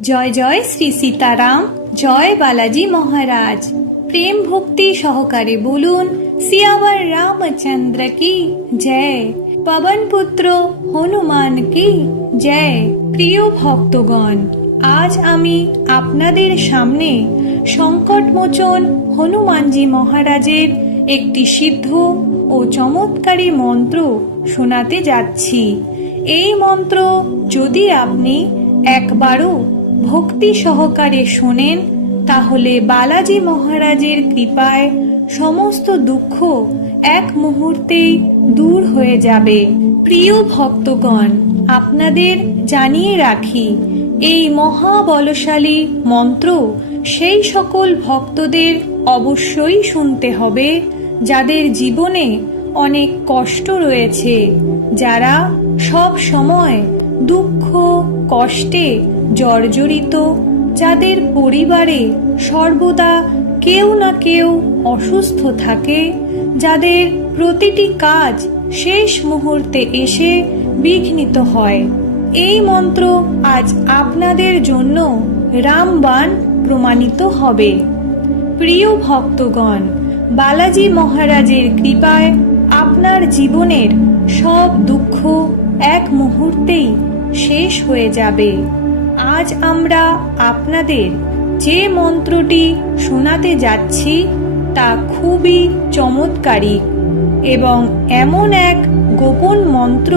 জয় জয় শ্রী সীতারাম, জয় বালাজি মহারাজ। প্রেম ভক্তি সহকারে বলুন সিয়াवर রামচন্দ্র কি জয়, পবন পুত্র হনুমান কি জয়। প্রিয় ভক্তগণ, আজ আমি আপনাদের সামনে সংকটমোচন হনুমানজি মহারাজের একটি সিদ্ধ ও চমৎকারী মন্ত্র শোনাতে যাচ্ছি। এই মন্ত্র যদি আপনি একবারও ভক্তি সহকারে শোনেন, তাহলে বালাজি মহারাজের কৃপায় সমস্ত দুঃখ এক মুহূর্তেই দূর হয়ে যাবে। প্রিয় ভক্তগণ, আপনাদের জানিয়ে রাখি, এই মহাবলশালী মন্ত্র সেই সকল ভক্তদের অবশ্যই শুনতে হবে যাদের জীবনে অনেক কষ্ট রয়েছে, যারা সব সময় দুঃখ কষ্টে জর্জরিত, যাদের পরিবারে সর্বদা কেউ না কেউ অসুস্থ থাকে, যাদের প্রতিটি কাজ শেষ মুহূর্তে এসে বিঘ্নিত হয়। এই মন্ত্র আজ আপনাদের জন্য রামবাণ প্রমাণিত হবে। প্রিয় ভক্তগণ, বালাজি মহারাজের কৃপায় আপনার জীবনের সব দুঃখ এক মুহূর্তেই শেষ হয়ে যাবে। আজ আমরা আপনাদের যে মন্ত্রটি শোনাতে যাচ্ছি তা খুবই চমৎকারী এবং এমন এক গোপন মন্ত্র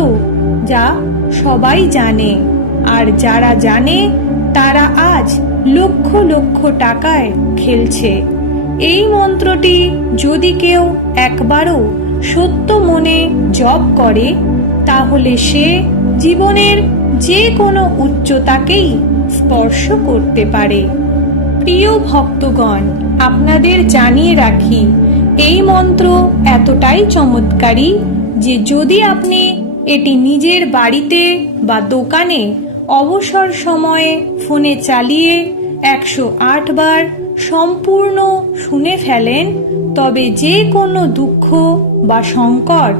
যা সবাই জানে, আর যারা জানে তারা আজ লক্ষ লক্ষ টাকায় খেলছে। এই মন্ত্রটি যদি কেউ একবারও সত্য মনে জপ করে, তাহলে সে জীবনের যে কোনো উচ্চতাকেই স্পর্শ করতে পারে। প্রিয় ভক্তগণ, আপনাদের জানিয়ে রাখি, এই মন্ত্র এতটাই চমৎকারী যে যদি আপনি এটি নিজের বাড়িতে বা দোকানে অবসর সময়ে ফোনে চালিয়ে 108 বার সম্পূর্ণ শুনে ফেলেন, তবে যে কোনো দুঃখ বা সংকট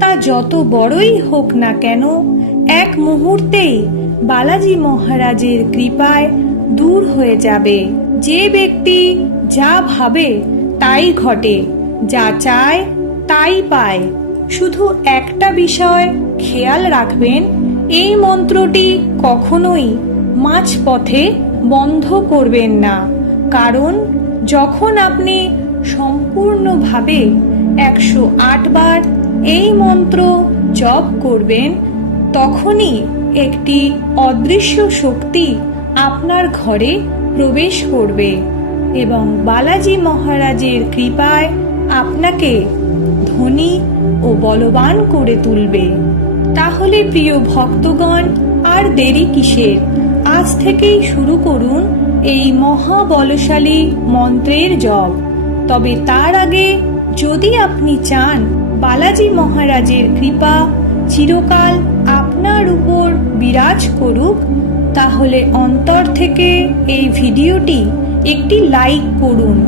তা যত বড়ই হোক না কেন, এক মুহূর্তেই বালাজি মহারাজের কৃপায় দূর হয়ে যাবে। যে ব্যক্তি যা ভাবে তাই ঘটে, যা চায় তাই পায়। শুধু একটা বিষয় খেয়াল রাখবেন, এই মন্ত্রটি কখনোই মাঝপথে বন্ধ করবেন না, কারণ যখন আপনি সম্পূর্ণভাবে 108 বার এই মন্ত্র জপ করবেন, তখনই একটি অদৃশ্য শক্তি আপনার ঘরে প্রবেশ করবে এবং বালাজি মহারাজের কৃপায় আপনাকে ধনী ও বলবান করে তুলবে। তাহলে প্রিয় ভক্তগণ, আর দেরি কিসের? আজ থেকেই শুরু করুন এই মহাবলশালী মন্ত্রের জপ। তবে তার আগে যদি আপনি চান বালাজি মহারাজের কৃপা চিরকাল আপনার উপর বিরাজ করুক, তাহলে অন্তর থেকে এই ভিডিওটি একটি লাইক করুন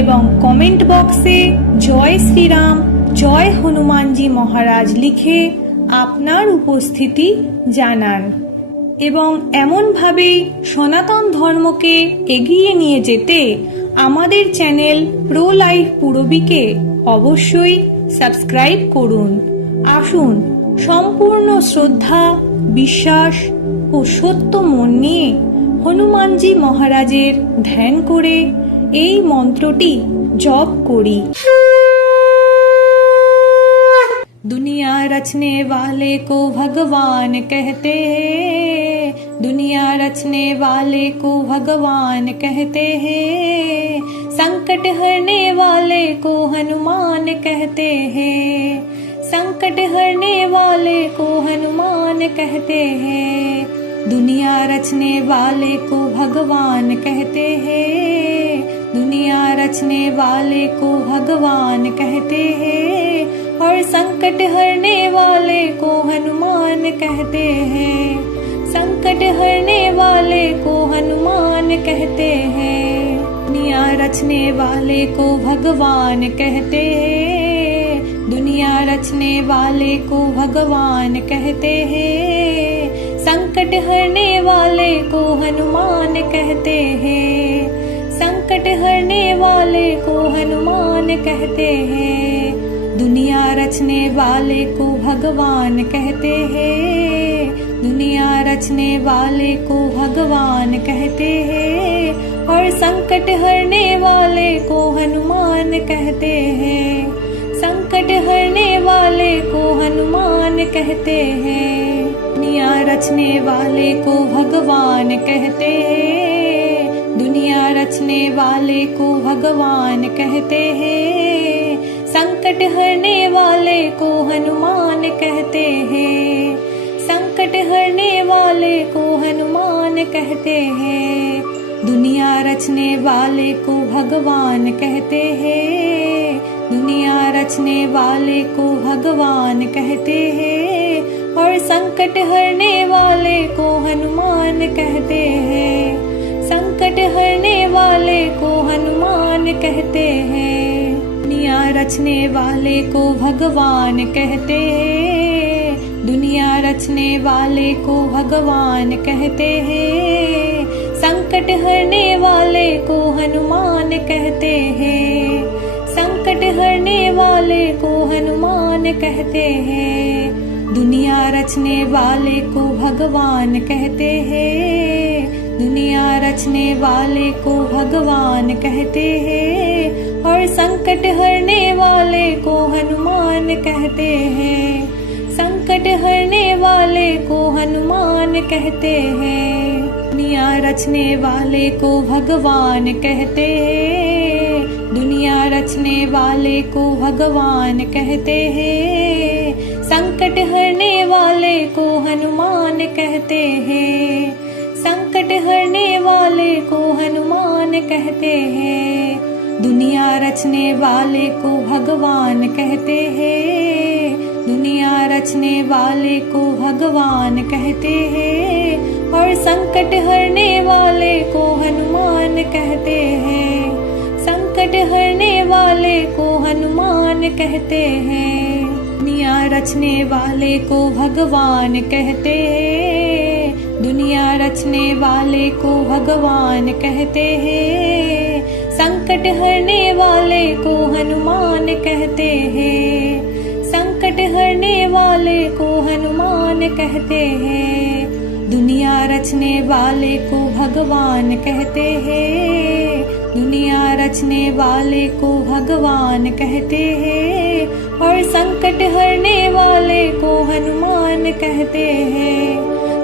এবং কমেন্ট বক্সে জয় শ্রীরাম, জয় হনুমানজি মহারাজ লিখে আপনার উপস্থিতি জানান। এবং এমনভাবেই সনাতন ধর্মকে এগিয়ে নিয়ে যেতে আমাদের চ্যানেল প্রো লাইফ পুরবীকে অবশ্যই সাবস্ক্রাইব করুন। আসুন সম্পূর্ণ শ্রদ্ধা, বিশ্বাস ও সত্য মন নিয়ে হনুমানজি মহারাজের ধ্যান করে এই মন্ত্রটি জপ করি। दुनिया रचने वाले को भगवान कहते हैं, दुनिया रचने वाले को भगवान कहते हैं, संकट हरने वाले को हनुमान कहते हैं, संकट हरने वाले को हनुमान कहते हैं। दुनिया रचने वाले को भगवान कहते हैं, दुनिया रचने वाले को भगवान कहते हैं, और संकट हरने वाले को हनुमान कहते हैं, संकट हरने वाले को हनुमान कहते हैं। दुनिया रचने वाले को भगवान कहते हैं, दुनिया रचने वाले को भगवान कहते हैं, संकट संकट हरने वाले को हनुमान कहते हैं, संकट हरने वाले को हनुमान कहते हैं। दुनिया रचने वाले को भगवान कहते हैं, दुनिया रचने वाले को भगवान कहते हैं। और संकट हरने वाले को हनुमान कहते हैं, संकट हरने वाले को हनुमान कहते हैं। दुनिया रचने वाले को भगवान कहते हैं, दुनिया रचने वाले को भगवान कहते हैं। संकट हरने वाले को हनुमान कहते हैं, संकट हरने वाले को हनुमान कहते हैं। दुनिया रचने वाले को भगवान कहते हैं, दुनिया रचने वाले को भगवान कहते हैं। और संकट हरने वाले को हनुमान कहते हैं, संकट हरने वाले को हनुमान कहते हैं। दुनिया रचने वाले को भगवान कहते हैं, दुनिया रचने वाले को भगवान कहते हैं। संकट हरने वाले को हनुमान कहते हैं, संकट हरने वाले को हनुमान कहते हैं। दुनिया रचने वाले को भगवान कहते हैं, दुनिया रचने वाले को भगवान कहते हैं। और संकट हरने वाले को हनुमान कहते हैं, संकट हरने वाले को हनुमान कहते हैं। दुनिया रचने वाले को भगवान कहते हैं, दुनिया रचने वाले को भगवान कहते हैं। संकट हरने वाले को हनुमान कहते हैं, संकट हरने वाले को हनुमान कहते हैं। दुनिया रचने वाले को भगवान कहते हैं, दुनिया रचने वाले को भगवान कहते हैं। और संकट हरने वाले को हनुमान कहते हैं, संकट हरने वाले को हनुमान कहते हैं। दुनिया रचने वाले को भगवान कहते हैं, दुनिया रचने वाले को भगवान कहते हैं। संकट हरने वाले को हनुमान कहते हैं, संकट हरने वाले को हनुमान कहते हैं। दुनिया रचने वाले को भगवान कहते हैं, दुनिया रचने वाले को भगवान कहते हैं। और संकट हरने वाले को हनुमान कहते हैं,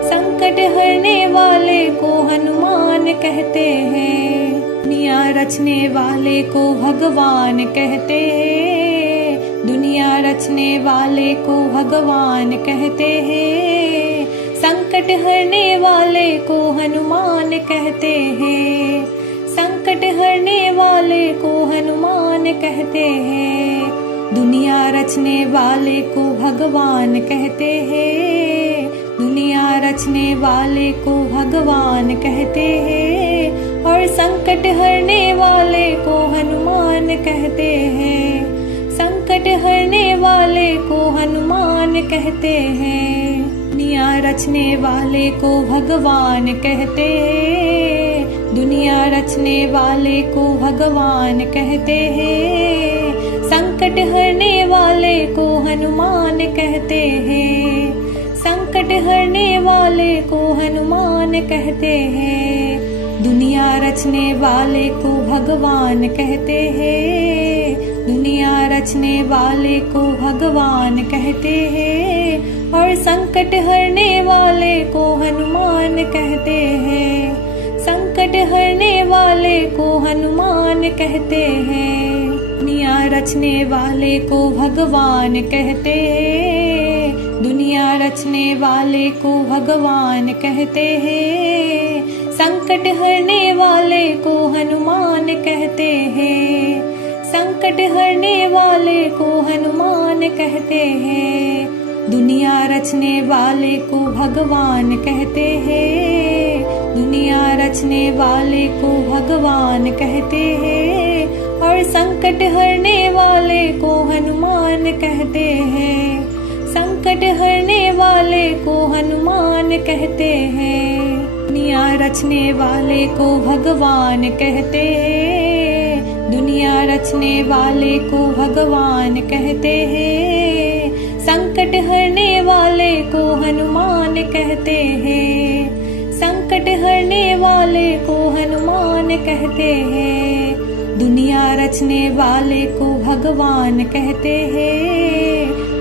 संकट हरने वाले को हनुमान कहते हैं। दुनिया रचने वाले को भगवान कहते हैं, दुनिया रचने वाले को भगवान कहते हैं। संकट हरने वाले को हनुमान कहते हैं, संकट हरने वाले को हनुमान कहते हैं। दुनिया रचने वाले को भगवान कहते हैं, दुनिया रचने वाले को भगवान कहते हैं। और संकट हरने वाले को हनुमान कहते हैं, संकट हरने वाले को हनुमान कहते हैं। दुनिया रचने वाले को भगवान कहते हैं, दुनिया रचने वाले को भगवान कहते हैं। संकट हरने वाले को हनुमान कहते हैं, संकट हरने वाले को हनुमान कहते हैं। दुनिया रचने वाले को भगवान कहते हैं, दुनिया रचने वाले को भगवान कहते हैं। और संकट हरने वाले को हनुमान कहते हैं, संकट हरने वाले को हनुमान कहते हैं। दुनिया रचने वाले को भगवान कहते हैं, दुनिया रचने वाले को भगवान कहते हैं। संकट हरने वाले को हनुमान कहते हैं, संकट हरने वाले को हनुमान कहते हैं। दुनिया रचने वाले को भगवान कहते हैं, दुनिया रचने वाले को भगवान कहते हैं। और संकट हरने वाले को हनुमान कहते हैं, संकट हरने वाले को हनुमान कहते हैं। दुनिया रचने वाले को भगवान कहते हैं। दुनिया रचने वाले को भगवान कहते हैं। संकट हरने वाले को हनुमान कहते हैं। संकट हरने वाले को हनुमान कहते हैं। दुनिया रचने वाले को भगवान कहते हैं।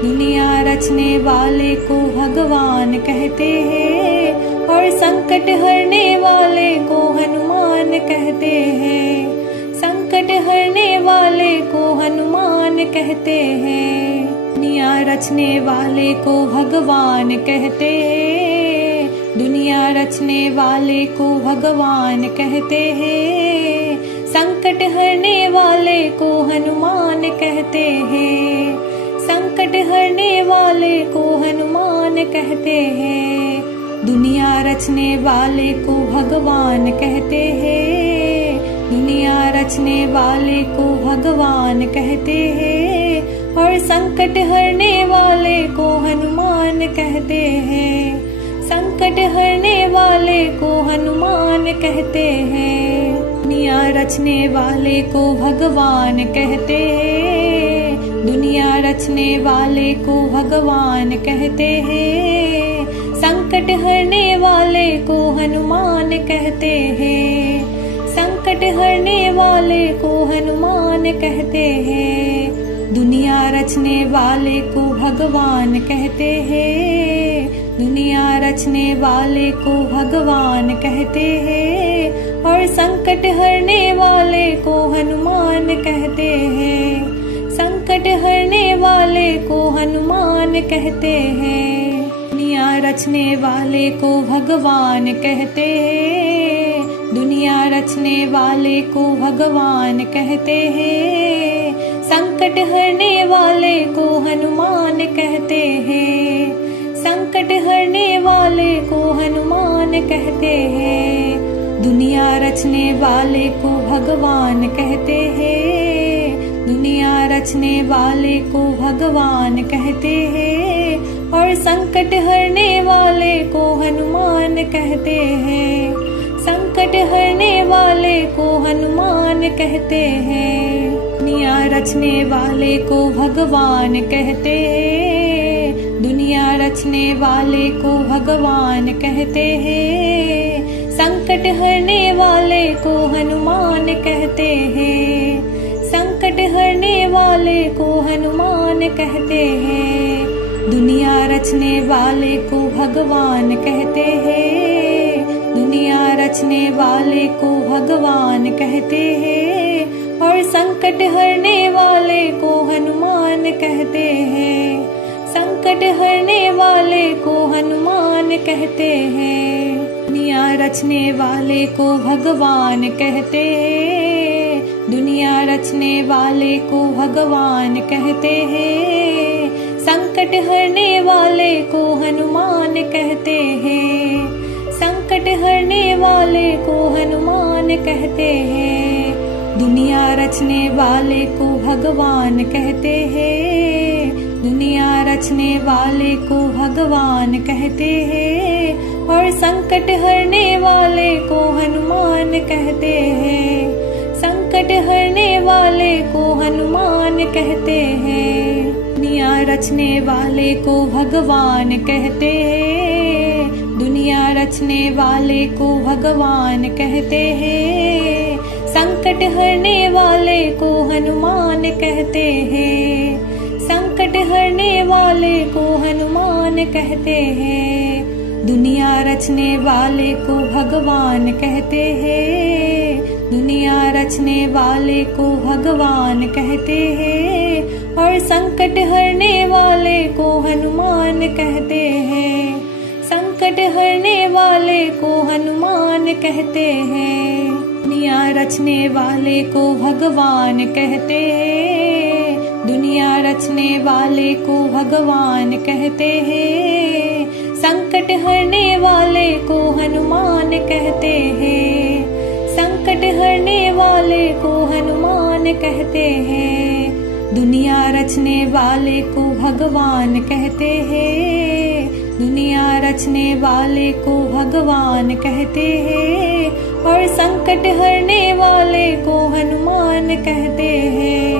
दुनिया रचने वाले को भगवान कहते हैं। और संकट हरने वाले को हनुमान कहते हैं। संकट हरने वाले को हनुमान कहते हैं। दुनिया रचने वाले को भगवान कहते हैं। दुनिया रचने वाले को भगवान कहते हैं। संकट हरने वाले को हनुमान कहते हैं। संकट हरने वाले को हनुमान कहते हैं। दुनिया रचने वाले को भगवान कहते हैं। दुनिया रचने वाले को भगवान कहते हैं। और संकट हरने वाले को हनुमान कहते हैं। संकट हरने वाले को हनुमान कहते हैं। दुनिया रचने वाले को भगवान कहते हैं। दुनिया रचने वाले को भगवान कहते हैं। संकट हरने वाले को हनुमान कहते हैं। संकट हरने वाले को हनुमान कहते हैं। दुनिया रचने वाले को भगवान कहते हैं। दुनिया रचने वाले को भगवान कहते हैं। और संकट हरने वाले को हनुमान कहते हैं। संकट हरने वाले को हनुमान कहते हैं। दुनिया रचने वाले को भगवान कहते हैं। दुनिया रचने वाले को भगवान कहते हैं। संकट हरने वाले को हनुमान कहते हैं। संकट हरने वाले को हनुमान कहते हैं। दुनिया रचने वाले को भगवान कहते हैं। दुनिया रचने वाले को भगवान कहते हैं। और संकट हरने वाले को हनुमान कहते हैं। संकट हरने वाले को हनुमान कहते हैं। दुनिया रचने वाले को भगवान कहते हैं। दुनिया रचने वाले को भगवान कहते हैं। संकट हरने वाले को हनुमान कहते हैं। संकट हरने वाले को हनुमान कहते हैं। दुनिया रचने वाले को भगवान कहते हैं। दुनिया रचने वाले को भगवान कहते हैं। और संकट हरने वाले को हनुमान कहते हैं। संकट हरने वाले को हनुमान कहते हैं। दुनिया रचने वाले को भगवान कहते हैं। दुनिया रचने वाले को भगवान कहते हैं। संकट हरने वाले को हनुमान कहते हैं। संकट हरने वाले को हनुमान कहते हैं। दुनिया रचने वाले को भगवान कहते हैं। दुनिया रचने वाले को भगवान कहते हैं। और संकट हरने वाले को हनुमान कहते हैं। संकट हरने वाले को हनुमान कहते हैं। दुनिया रचने वाले को भगवान कहते हैं। दुनिया रचने वाले को भगवान कहते हैं। संकट हरने वाले को हनुमान कहते हैं। संकट हरने वाले को हनुमान कहते हैं। दुनिया रचने वाले को भगवान कहते हैं। दुनिया रचने वाले को भगवान कहते हैं। और संकट हरने वाले को हनुमान कहते हैं। संकट हरने वाले को हनुमान कहते हैं। दुनिया रचने वाले को भगवान कहते हैं। दुनिया रचने वाले को भगवान कहते हैं। संकट हरने वाले को हनुमान कहते हैं। संकट हरने वाले को हनुमान कहते हैं। दुनिया रचने वाले को भगवान कहते हैं, दुनिया रचने वाले को भगवान कहते हैं, और संकट हरने वाले को हनुमान कहते हैं,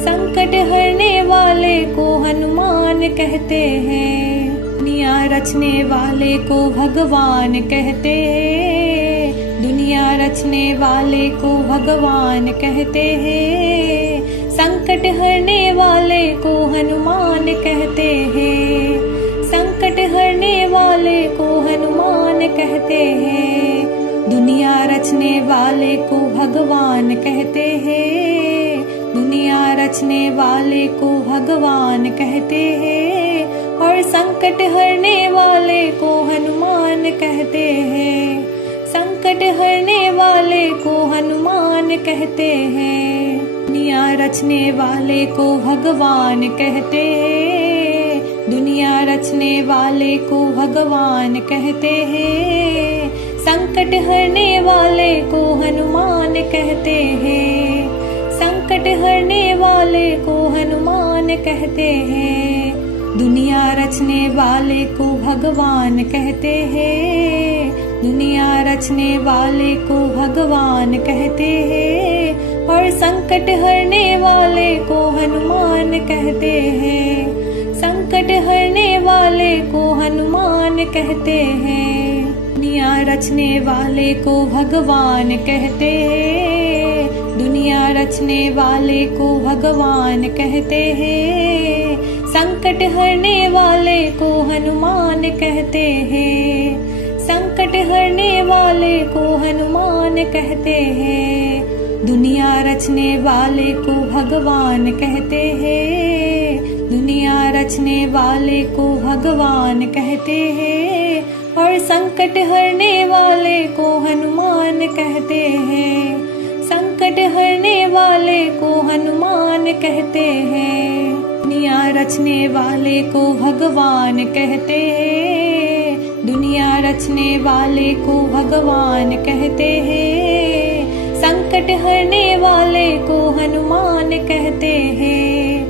संकट हरने वाले को हनुमान कहते हैं। दुनिया रचने वाले को भगवान कहते हैं, दुनिया रचने वाले को भगवान कहते हैं, संकट हरने वाले को हनुमान कहते हैं, संकट हरने वाले को हनुमान कहते हैं। दुनिया रचने वाले को भगवान कहते हैं, दुनिया रचने वाले को भगवान कहते हैं, और संकट हरने वाले को हनुमान कहते हैं, संकट हरने वाले को हनुमान कहते हैं। दुनिया रचने वाले को भगवान कहते हैं, दुनिया रचने वाले को भगवान कहते हैं, संकट हरने वाले को हनुमान कहते हैं, संकट हरने वाले को हनुमान कहते हैं। दुनिया रचने वाले को भगवान कहते हैं, दुनिया रचने वाले को भगवान कहते हैं, और संकट हरने वाले को हनुमान कहते हैं, संकट हरने वाले को हनुमान कहते हैं। दुनिया रचने वाले को भगवान कहते हैं, दुनिया रचने वाले को भगवान कहते हैं, संकट हरने वाले को हनुमान कहते हैं, संकट हरने वाले को हनुमान कहते हैं। दुनिया रचने वाले को भगवान कहते हैं, दुनिया रचने वाले को भगवान कहते हैं, और संकट हरने वाले को हनुमान कहते हैं, संकट हरने वाले को हनुमान कहते हैं। दुनिया रचने वाले को भगवान कहते हैं, दुनिया रचने वाले को भगवान कहते हैं, संकट हरने वाले को हनुमान कहते हैं,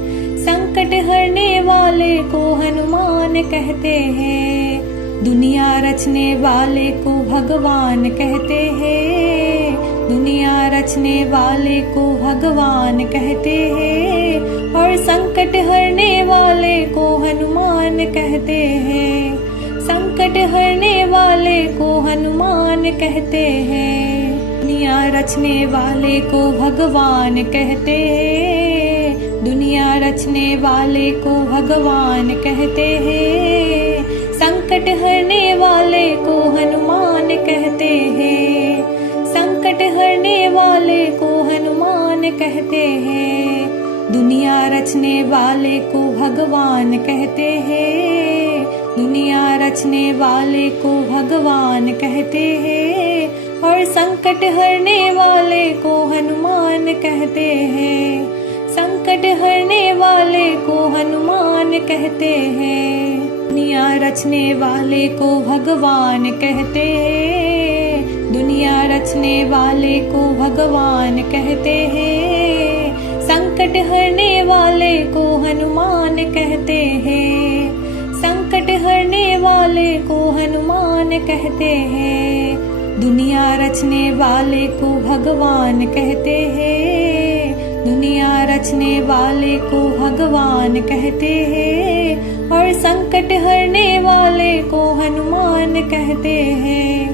संकट हरने वाले को हनुमान कहते हैं। दुनिया रचने वाले को भगवान कहते हैं, दुनिया रचने वाले को भगवान कहते हैं, और संकट हरने वाले को हनुमान कहते हैं, संकट हरने वाले को हनुमान कहते हैं। दुनिया रचने वाले को भगवान कहते हैं, दुनिया रचने वाले को भगवान कहते हैं, संकट हरने वाले को हनुमान कहते हैं, संकट हरने वाले को हनुमान कहते हैं। दुनिया रचने वाले को भगवान कहते हैं, दुनिया रचने वाले को भगवान कहते हैं, और संकट हरने वाले को हनुमान कहते हैं, संकट हरने वाले को हनुमान कहते हैं। दुनिया रचने वाले को भगवान कहते हैं, दुनिया रचने वाले को भगवान कहते हैं, संकट हरने वाले को हनुमान कहते हैं, संकट हरने वाले को हनुमान कहते हैं। दुनिया रचने वाले को भगवान कहते हैं, दुनिया रचने वाले को भगवान कहते हैं, और संकट हरने वाले को हनुमान कहते हैं,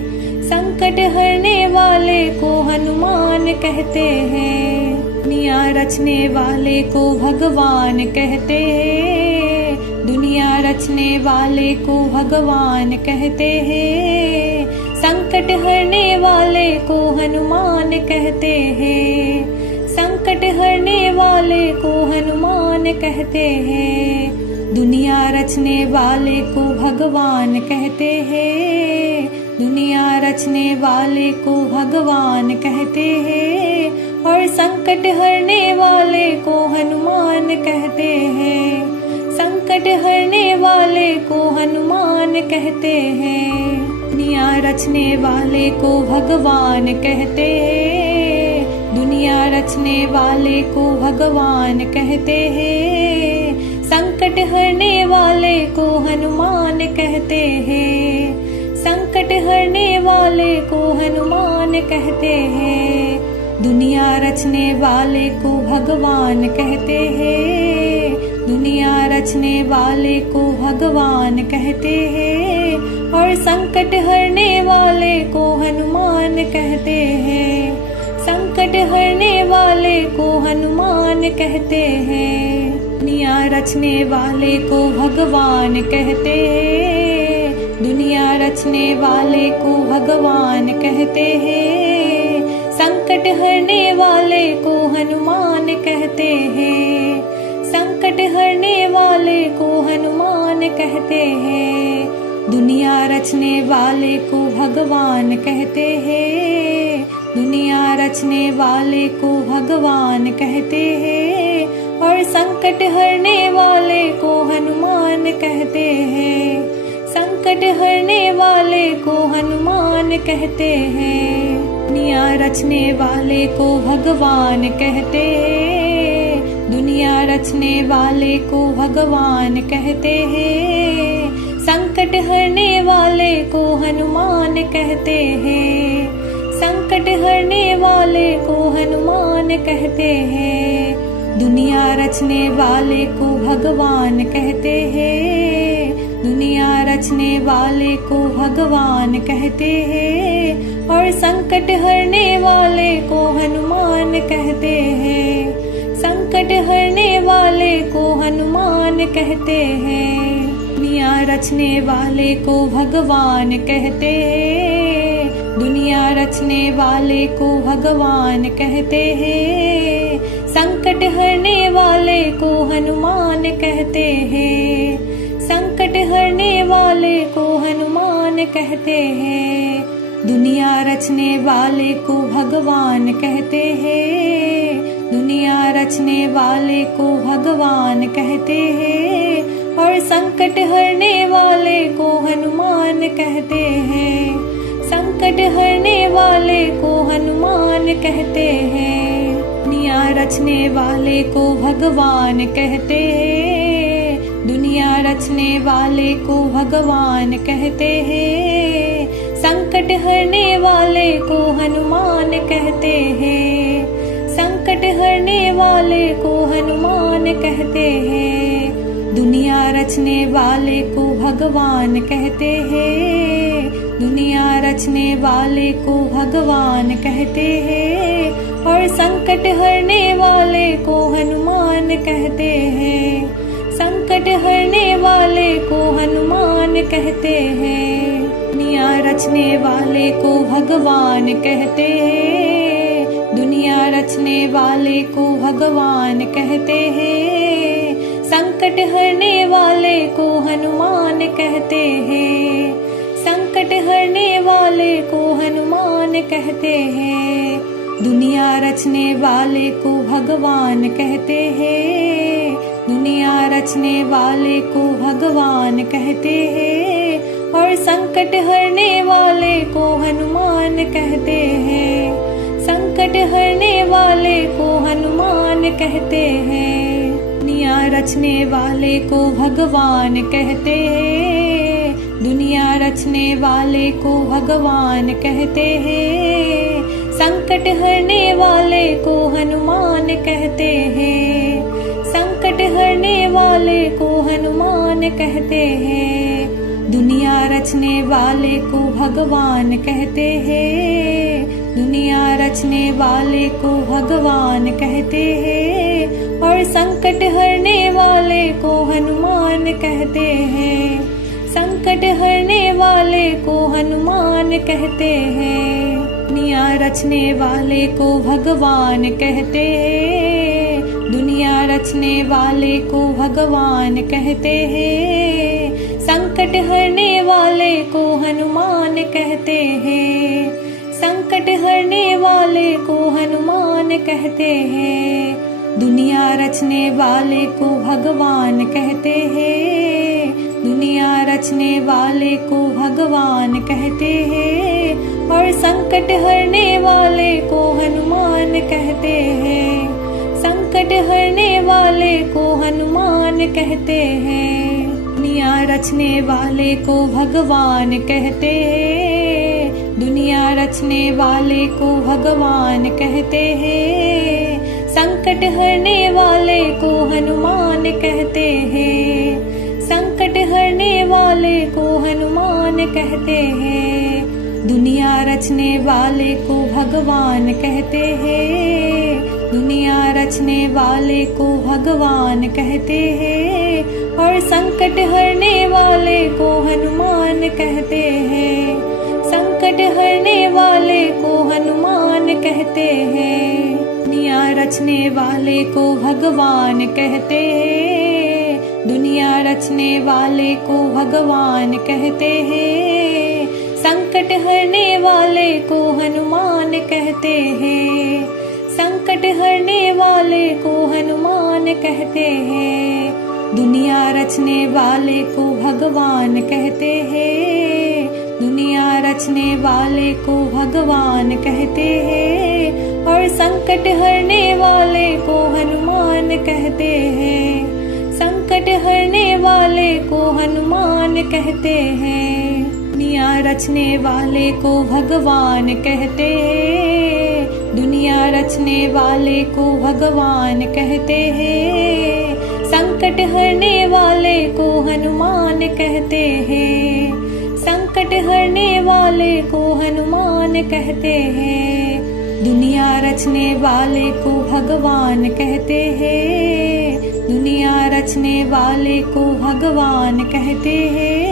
संकट हरने वाले को हनुमान कहते हैं। दुनिया रचने वाले को भगवान कहते हैं, दुनिया रचने वाले को भगवान कहते हैं, संकट हरने वाले को हनुमान कहते हैं, संकट हरने वाले को हनुमान कहते हैं। दुनिया रचने वाले को भगवान कहते हैं, दुनिया रचने वाले को भगवान कहते हैं, और संकट हरने वाले को हनुमान कहते हैं, संकट हरने वाले को हनुमान कहते हैं। दुनिया रचने वाले को भगवान कहते हैं, दुनिया रचने वाले को भगवान कहते हैं, संकट हरने वाले को हनुमान कहते हैं, संकट हरने वाले को हनुमान कहते हैं। दुनिया रचने वाले को भगवान कहते हैं, दुनिया रचने वाले को भगवान कहते हैं, और संकट हरने वाले को हनुमान कहते हैं, संकट हरने वाले को हनुमान कहते हैं। दुनिया रचने वाले को भगवान कहते हैं, दुनिया रचने वाले को भगवान कहते हैं, संकट हरने वाले को हनुमान कहते हैं, संकट हरने वाले को हनुमान कहते हैं। दुनिया रचने वाले को भगवान कहते हैं, दुनिया रचने वाले को भगवान कहते हैं, और संकट हरने वाले को हनुमान कहते हैं, संकट हरने वाले को हनुमान कहते हैं। दुनिया रचने वाले को भगवान कहते हैं, दुनिया रचने वाले को भगवान कहते हैं, संकट हरने वाले को हनुमान कहते हैं, संकट हरने वाले को हनुमान कहते हैं। दुनिया रचने वाले को भगवान कहते हैं, दुनिया रचने वाले को भगवान कहते हैं, और संकट हरने वाले को हनुमान कहते हैं, संकट हरने वाले को हनुमान कहते हैं। दुनिया रचने वाले को भगवान कहते हैं, दुनिया रचने वाले को भगवान कहते हैं, संकट हरने वाले को हनुमान कहते हैं, संकट हरने वाले को हनुमान कहते हैं। दुनिया रचने वाले को भगवान कहते हैं, दुनिया रचने वाले को भगवान कहते हैं, और संकट हरने वाले को हनुमान कहते हैं, संकट हरने वाले को हनुमान कहते हैं। दुनिया रचने वाले को भगवान कहते हैं, दुनिया रचने वाले को भगवान कहते हैं, संकट हरने वाले को हनुमान कहते हैं, संकट हरने वाले को हनुमान कहते हैं। दुनिया रचने वाले को भगवान कहते हैं, दुनिया रचने वाले को भगवान कहते हैं, और संकट हरने वाले को हनुमान कहते हैं, संकट हरने वाले को हनुमान कहते हैं। दुनिया रचने वाले को भगवान कहते हैं, दुनिया रचने वाले को भगवान कहते हैं, संकट हरने वाले को हनुमान कहते हैं, संकट हरने वाले को हनुमान कहते हैं। दुनिया रचने वाले को भगवान कहते हैं, दुनिया रचने वाले को भगवान कहते हैं, और संकट हरने वाले को हनुमान कहते हैं, संकट हरने वाले को हनुमान कहते हैं। दुनिया रचने वाले को भगवान कहते हैं, दुनिया रचने वाले को भगवान कहते हैं, संकट हरने वाले को हनुमान कहते हैं, संकट हरने वाले को हनुमान कहते हैं। दुनिया रचने वाले को भगवान कहते हैं, दुनिया रचने वाले को भगवान कहते हैं, और संकट हरने वाले को हनुमान कहते हैं, संकट हरने वाले को हनुमान कहते हैं। दुनिया रचने वाले को भगवान कहते हैं, दुनिया रचने वाले को भगवान कहते हैं, संकट हरने वाले को हनुमान कहते हैं, संकट हरने वाले को हनुमान कहते हैं। दुनिया रचने वाले को भगवान कहते हैं, दुनिया रचने वाले को भगवान कहते हैं, और संकट हरने वाले को हनुमान कहते हैं। संकट हरने वाले को हनुमान कहते हैं। दुनिया रचने वाले को भगवान कहते हैं। दुनिया रचने वाले को भगवान कहते हैं। संकट हरने वाले को हनुमान कहते हैं। संकट हरने वाले को हनुमान कहते हैं। दुनिया रचने वाले को भगवान कहते हैं। दुनिया रचने वाले को भगवान कहते हैं। और संकट हरने वाले को हनुमान कहते हैं। संकट हरने वाले को हनुमान कहते हैं। दुनिया रचने वाले को भगवान कहते हैं। दुनिया रचने वाले को भगवान कहते हैं। संकट हरने वाले को हनुमान कहते हैं। संकट हरने वाले को हनुमान कहते हैं। दुनिया रचने वाले को भगवान कहते हैं। दुनिया रचने वाले को भगवान कहते हैं। और संकट हरने वाले को हनुमान कहते हैं। संकट हरने वाले को हनुमान कहते हैं। दुनिया रचने वाले को भगवान कहते हैं। दुनिया रचने वाले को भगवान कहते हैं। संकट हरने वाले को हनुमान कहते हैं। संकट हरने वाले को हनुमान कहते हैं। दुनिया रचने वाले को भगवान कहते हैं। दुनिया रचने वाले को भगवान कहते हैं।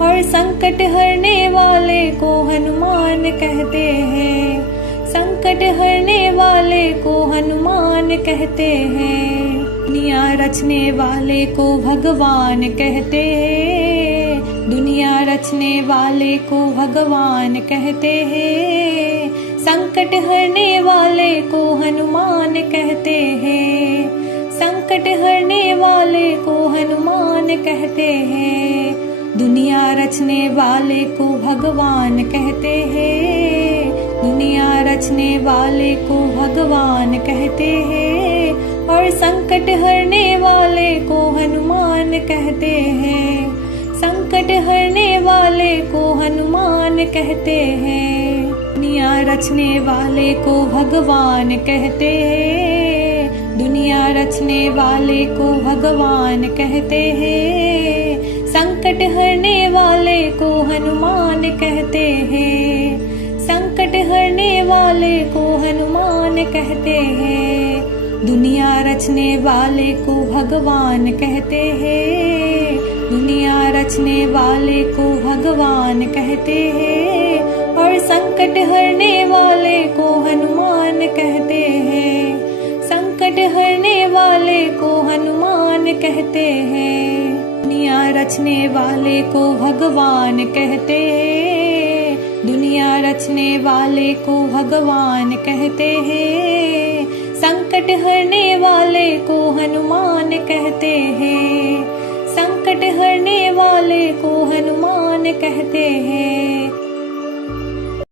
और संकट हरने वाले को हनुमान कहते हैं। संकट हरने वाले को हनुमान कहते हैं। दुनिया रचने वाले को भगवान कहते हैं। दुनिया रचने वाले को भगवान कहते हैं। संकट हरने वाले को हनुमान कहते हैं। संकट हरने वाले को हनुमान कहते हैं। दुनिया रचने वाले को भगवान कहते हैं। दुनिया रचने वाले को भगवान कहते हैं। और संकट हरने वाले को हनुमान कहते हैं। संकट हरने वाले को हनुमान कहते हैं। दुनिया रचने वाले को भगवान कहते हैं। दुनिया रचने वाले को भगवान कहते हैं। संकट हरने वाले को हनुमान कहते हैं। संकट हरने वाले को हनुमान कहते हैं। दुनिया रचने वाले को भगवान कहते हैं। दुनिया रचने वाले को भगवान कहते हैं। और संकट हरने वाले को हनुमान कहते हैं। संकट हरने वाले को हनुमान कहते हैं। दुनिया रचने वाले को भगवान कहते हैं। दुनिया रचने वाले को भगवान कहते हैं। संकट हरने वाले को हनुमान कहते हैं। संकट हरने वाले को हनुमान कहते हैं।